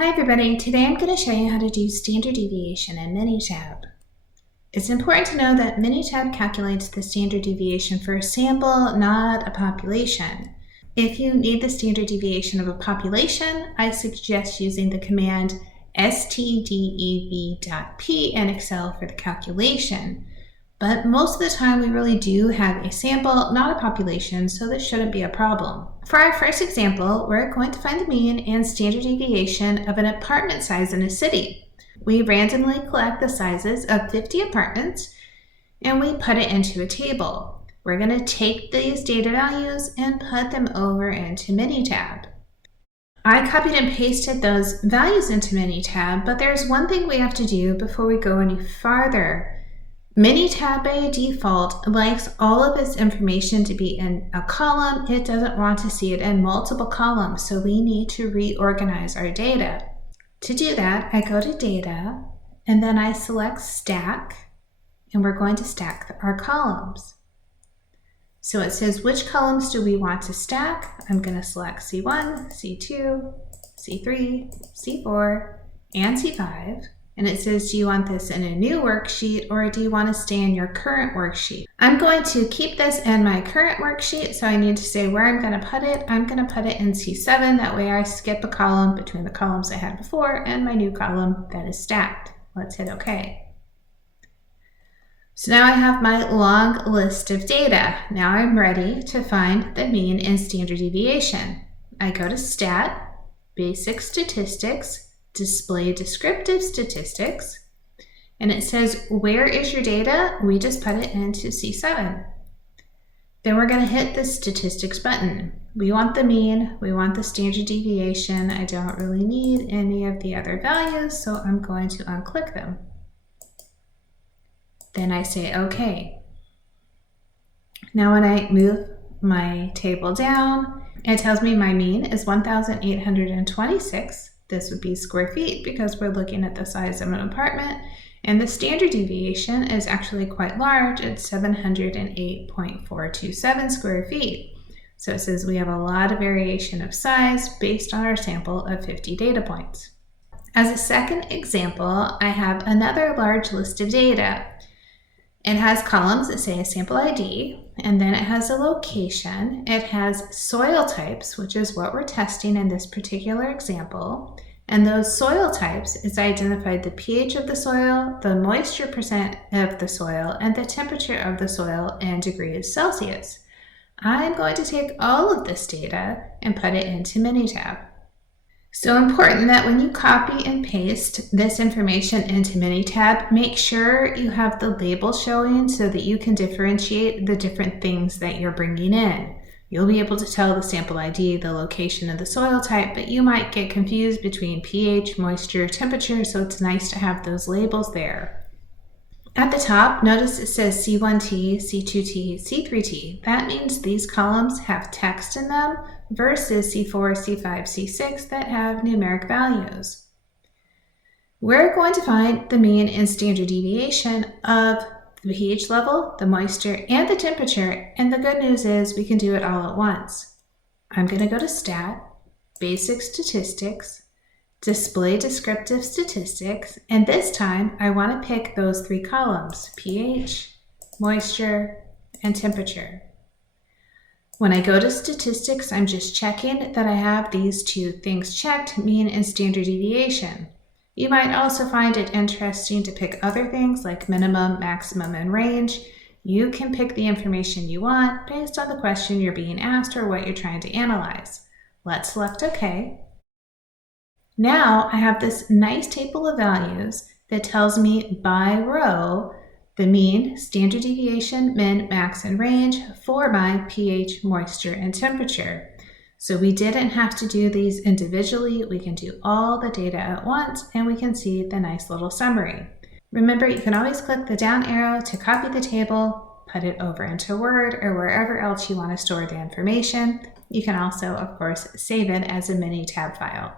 Hi everybody, today I'm going to show you how to do standard deviation in Minitab. It's important to know that Minitab calculates the standard deviation for a sample, not a population. If you need the standard deviation of a population, I suggest using the command stdev.p in Excel for the calculation. But most of the time we really do have a sample, not a population, so this shouldn't be a problem. For our first example, we're going to find the mean and standard deviation of an apartment size in a city. We randomly collect the sizes of 50 apartments and we put it into a table. We're going to take these data values and put them over into Minitab. I copied and pasted those values into Minitab, but there's one thing we have to do before we go any farther. Minitab by default likes all of its information to be in a column. It doesn't want to see it in multiple columns, so we need to reorganize our data. To do that, I go to Data, and then I select Stack, and we're going to stack our columns. So it says, which columns do we want to stack? I'm going to select C1, C2, C3, C4, and C5. And it says, do you want this in a new worksheet or do you want to stay in your current worksheet? I'm going to keep this in my current worksheet, so I need to say where I'm going to put it. I'm going to put it in C7. That way I skip a column between the columns I had before and my new column that is stacked. Let's hit OK. So now I have my long list of data. Now I'm ready to find the mean and standard deviation. I go to Stat, Basic Statistics, Display Descriptive Statistics, and it says, where is your data? We just put it into C7. Then we're going to hit the Statistics button. We want the mean, we want the standard deviation. I don't really need any of the other values, so I'm going to unclick them. Then I say OK. Now when I move my table down, it tells me my mean is 1,826. This would be square feet because we're looking at the size of an apartment, and the standard deviation is actually quite large. It's 708.427 square feet. So it says we have a lot of variation of size based on our sample of 50 data points. As a second example, I have another large list of data. It has columns that say a sample ID, and then it has a location. It has soil types, which is what we're testing in this particular example. And those soil types is identified the pH of the soil, the moisture percent of the soil, and the temperature of the soil in degrees Celsius. I'm going to take all of this data and put it into Minitab. So important that when you copy and paste this information into Minitab, make sure you have the label showing so that you can differentiate the different things that you're bringing in. You'll be able to tell the sample ID, the location of the soil type, but you might get confused between pH, moisture, temperature, so it's nice to have those labels there. At the top, notice it says C1T, C2T, C3T. That means these columns have text in them versus C4, C5, C6 that have numeric values. We're going to find the mean and standard deviation of the pH level, the moisture, and the temperature, and the good news is we can do it all at once. I'm going to go to Stat, Basic Statistics, Display Descriptive Statistics, and this time I want to pick those three columns, pH, moisture, and temperature. When I go to Statistics, I'm just checking that I have these two things checked, mean and standard deviation. You might also find it interesting to pick other things like minimum, maximum, and range. You can pick the information you want based on the question you're being asked or what you're trying to analyze. Let's select OK. Now I have this nice table of values that tells me by row the mean, standard deviation, min, max, and range for my pH, moisture, and temperature. So we didn't have to do these individually. We can do all the data at once and we can see the nice little summary. Remember, you can always click the down arrow to copy the table, put it over into Word or wherever else you want to store the information. You can also, of course, save it as a Minitab file.